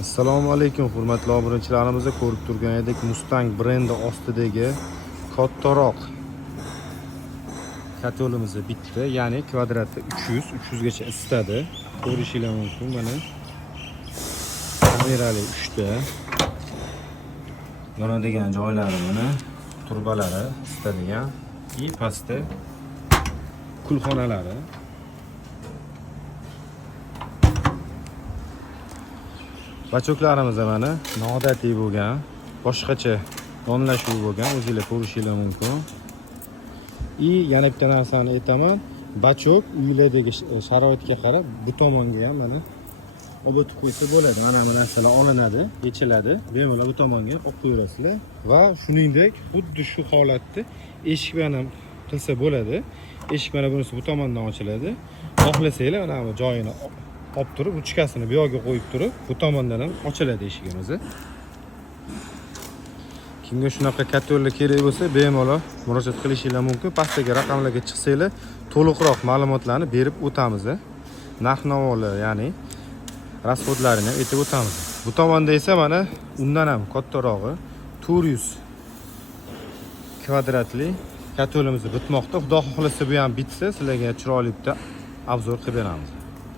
Assalomu alaykum hurmatli obunachilarimiz, ko'rib turganingizday Mustang brendi ostidagi kattaroq katolimiz bitta, ya'ni kvadrati 300 gacha isitadi. Ko'rishingiz mumkin, mana kamerali 3 ta. Yonadigan joylari mana turbalari isitadigan, и pastda kulxonalari. Bachoklarimiz mana noodatiy bo'lgan, boshqacha donlashuv bo'lgan, o'zingizlar ko'rishingiz mumkin. И yana bitta narsani aytaman, bachok uylardagi sharoitga qarab bu tomonga ham mana olib o'tib qo'ysa bo'ladi. Mana bu narsalar olinadi, yechiladi, bemalol bu tomonga olib qo'yasizlar va shuningdek xuddi shu holatda eshikni ham qilsa bo'ladi. Eshik mana bunisi bu tomondan ochiladi. Xohlasanglar mana bu joyini olib turib, ruchkasini bu yoqqa qo'yib turib, bu tomondan ham ochiladi eshigimiz. Kimga shunaqa katollar kerak bo'lsa, bemalol murojaat qilishingiz mumkin. Pastdagi raqamlarga chiqsanglar, to'liqroq ma'lumotlarni berib o'tamiz. Narx-navolar, ya'ni rasxodlarini aytib o'tamiz. Bu tomonda esa mana undan ham kattarog'i 400 kvadratli katolimiz bitmoqda. Xudo xohlasa bu ham bitsa, sizlarga chiroyli bitta obzor qilib beramiz.